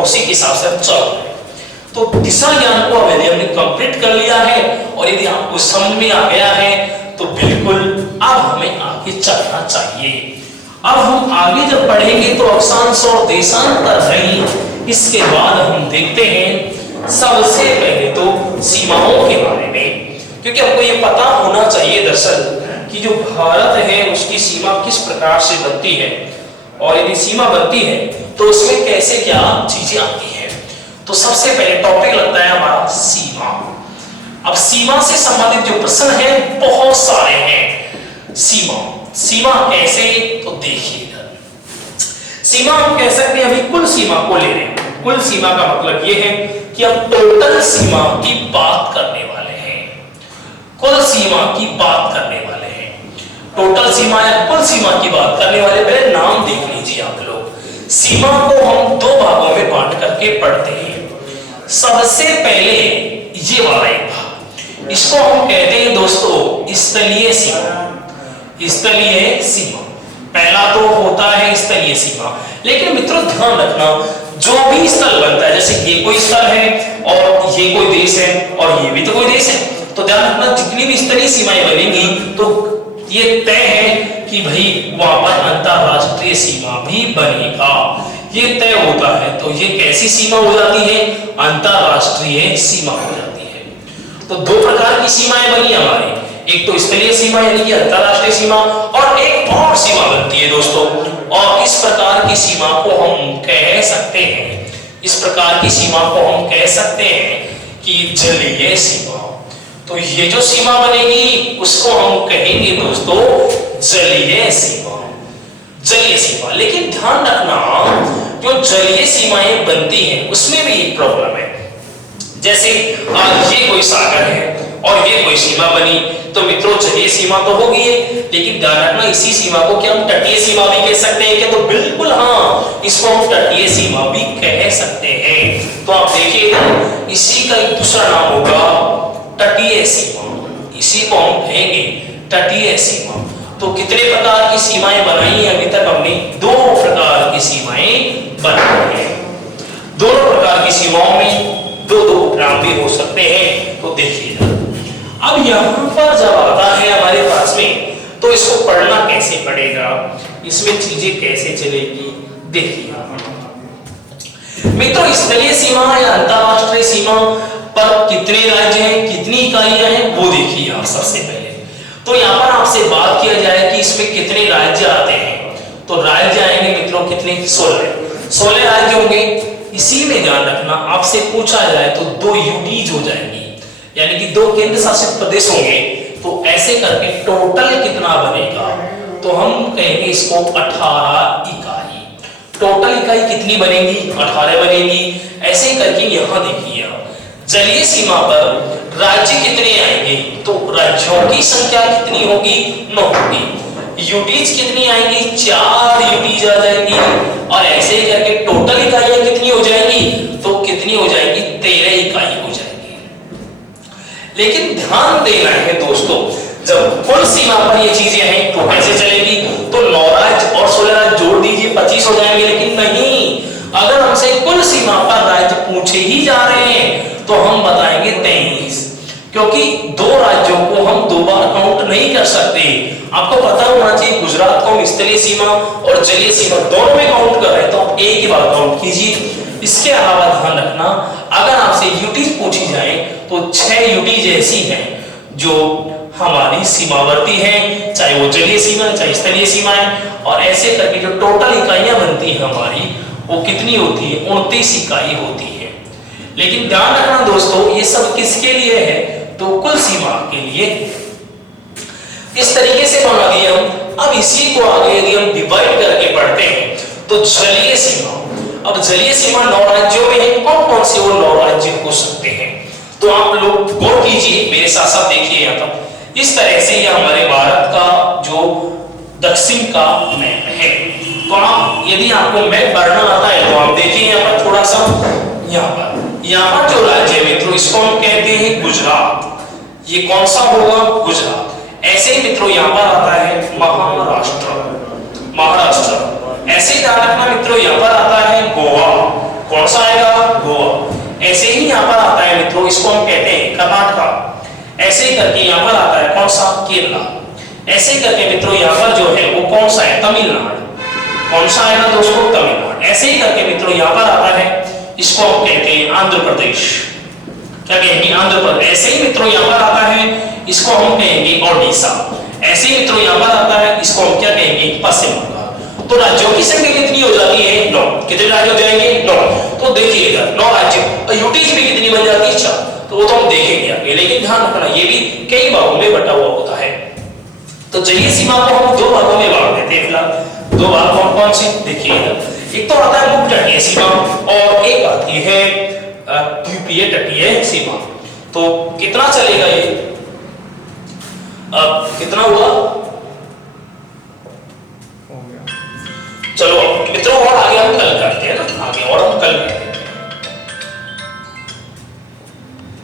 और उसी के हिसाब से चल रहे हैं। तो दिशा ज्ञान को हमने कंप्लीट कर लिया है और यदि आपको समझ में आ गया है तो बिल्कुल अब हमें आगे चलना चाहिए। अब हम आगे जब पढ़ेंगे तो अक्षांश और देशांतर नहीं, इसके बाद हम देखते हैं सबसे पहले तो सीमाओं के बारे में, क्योंकि आपको ये पता होना चाहिए दरअसल कि जो भारत है उसकी सीमा किस प्रकार से बनती है और यदि सीमा बनती है तो उसमें कैसे क्या चीजें आती है। तो सबसे पहले टॉपिक लगता है हमारा सीमा। अब सीमा से संबंधित जो प्रश्न है बहुत सारे हैं। सीमा कैसे, तो देखिएगा सीमा हम कह सकते हैं अभी कुल सीमा को ले रहे हैं। कुल सीमा का मतलब यह है कि हम टोटल सीमा की बात करने वाले हैं, कुल सीमा की बात करने वाले हैं। टोटल सीमा या कुल सीमा की बात करने वाले, पहले नाम देख लीजिए आप लोग। सीमा को हम दो भागों में बांट करके पढ़ते हैं। सबसे पहले ये वाला एक भाग, इसको हम कहते हैं दोस्तों स्थलीय सीमा। स्थलीय सीमा पहला तो होता है स्थलीय सीमा। लेकिन मित्रों ध्यान रखना, जो भी स्थल बनता है, जैसे ये कोई स्थल है और ये कोई देश है और ये भी तो कोई देश है, तो ध्यान रखना जितनी भी स्थलीय सीमाएं बनेंगी तो ये तय है कि भाई वहां पर अंतरराष्ट्रीय सीमा भी बनेगा, ये तय होता है। तो ये कैसी सीमा हो जाती है, अंतरराष्ट्रीय सीमा हो जाती है। तो दो प्रकार की सीमाएं बनी हमारी, एक तो स्थलीय सीमा यानी कि अंतरराष्ट्रीय सीमा, और एक और सीमा बनती है दोस्तों। और इस प्रकार की सीमा को हम कह सकते हैं, इस प्रकार की सीमा को हम कह सकते हैं कि जलीय सीमा। तो ये जो सीमा बनेगी उसको हम कहेंगे दोस्तों जलीय सीमा, जलीय सीमा। लेकिन ध्यान रखना जो जलीय सीमाएं बनती हैं उसमें भी एक प्रॉब्लम है। जैसे आज ये कोई सागर है और ये कोई सीमा बनी, तो मित्रों जलीय सीमा तो होगी, लेकिन ध्यान रखना इसी सीमा को क्या हम तटीय सीमा भी कह सकते हैं क्या, तो बिल्कुल हाँ, इसको हम तटीय सीमा भी कह सकते हैं। तो आप देखिएगा इसी का एक दूसरा नाम होगा तटीय सीमा, इसी को हम कहेंगे तटीय सीमा। तो कितने प्रकार की सीमाएं बनाई है, अभी तक हमने दो प्रकार की सीमाएं बनाई है। दोनों प्रकार की सीमाओं में दो दो उपनाम भी हो सकते हैं। तो देखिएगा अब यहां पर जब आता है हमारे पास में, तो इसको पढ़ना कैसे पड़ेगा, इसमें चीजें कैसे चलेगी, देखिए मित्रों स्थलीय सीमा या अंतरराष्ट्रीय सीमा पर कितने राज्य हैं, कितनी इकाइयां हैं, वो देखिए आप सबसे पहले। तो यहाँ पर आपसे बात किया जाए कि इसमें कितने राज्य आते हैं, तो राज्य आएंगे मित्रों कितने, 16 राज्य होंगे। इसी में ध्यान रखना आपसे पूछा जाए तो 2 यूटीज हो जाएंगी, यानी कि 2 केंद्र शासित प्रदेश होंगे। तो ऐसे करके टोटल कितना बनेगा, तो हम कहेंगे इसको 18 इकाई। टोटल इकाई कितनी बनेगी, 18 बनेगी। ऐसे करके यहां देखिए जलीय सीमा पर राज्य कितने आएंगे, तो राज्यों की संख्या कितनी होगी, 9 होगी। यूटीज कितनी आएंगी, 4 यूटीज आ जाएंगी। और ऐसे करके टोटल इकाइयां कितनी हो जाएंगी, तो कितनी हो जाएंगी, 13 इकाई हो जाएंगी। लेकिन ध्यान देना है दोस्तों, जब कुल सीमा पर ये चीजें हैं तो कैसे चलेगी, तो 9 राज्य और 16 राज्य जोड़ दीजिए 25 हो जाएंगे। लेकिन नहीं, अगर हमसे कुल सीमा पर राज्य पूछे ही जा रहे हैं तो हम बताएंगे 23, क्योंकि 2 राज्यों को हम 2 बार काउंट नहीं कर सकते। आपको पता होना चाहिए गुजरात को हम स्थलीय सीमा और जलीय सीमा दोनों में काउंट कर रहे हैं, तो आप एक ही बार काउंट कीजिए। इसके अलावा ध्यान रखना अगर आपसे यूटीज पूछी जाए तो 6 यूटीज ऐसी हैं जो हमारी सीमावर्ती है, चाहे वो जलीय सीमा चाहे स्थलीय सीमा है। और ऐसे करके जो टोटल इकाइयां बनती है हमारी वो कितनी होती है, 29 इकाई होती है। लेकिन ध्यान रखना दोस्तों ये सब किसके लिए है, तो कुल सीमा के लिए। इस तरीके से बना दिया हम। अब इसी को आगे यदि हम डिवाइड करके पढ़ते हैं तो जलीय सीमा, अब जलीय सीमा 9 राज्यों में है। कौन कौन से वो 9 राज्य हो सकते हैं, तो आप लोग गौर कीजिए, मेरे साथ साथ देखिए। यहाँ पर इस तरह से यह हमारे भारत का जो दक्षिण का मैप है। तो आप यदि आपको मैप पढ़ना आता है तो आप देखिए यहाँ पर थोड़ा सा, यहाँ पर जो राज्य है मित्रों इसको हम कहते हैं गुजरात। ये कौन सा होगा, गुजरात। ऐसे ही मित्रों यहाँ पर आता है महाराष्ट्र। ऐसे ही ध्यान रखना मित्रों यहाँ पर आता है गोवा। कौन सा आएगा? गोवा। ऐसे ही यहाँ पर आता है मित्रों, इसको हम कहते हैं कर्नाटका। ऐसे ही करके यहाँ पर आता है कौन सा? केरला। ऐसे ही करके मित्रों यहाँ पर जो है वो कौन सा है? तमिलनाडु। कौन सा आएगा दोस्तों? तमिलनाडु। ऐसे ही करके मित्रों यहाँ पर आता है, इसको हम कहते हैं आंध्र प्रदेश। क्या कहेंगे? आंध्र प्रदेश। ऐसे ही मित्रों यहाँ पर आता है, इसको हम कहेंगे ओडिशा। ऐसे ही मित्रों यहाँ पर आता है, इसको हम क्या कहेंगे? पश्चिम बंगाल। तो राज्यों की संख्या कितनी हो जाती है? 9। कितने राज्य हो जाएंगे? 9। तो देखिएगा 9 राज्य। और यूटीज भी कितनी बन जाती है? 4। तो वो तो हम देखेंगे आगे, लेकिन ध्यान रखना ये भी कई भागों में बटा हुआ होता है। तो चलिए सीमा को हम 2 भागों में बांट देते हैं फिलहाल। 2 भाग कौन कौन से? देखिएगा, एक तो आता है मुक्त तटीय सीमा और एक आती है द्वीपीय तटीय सीमा। तो कितना चलेगा ये? कितना हुआ? चलो मित्रों और आगे हम कल करते हैं ना, आगे और हम कल करते हैं।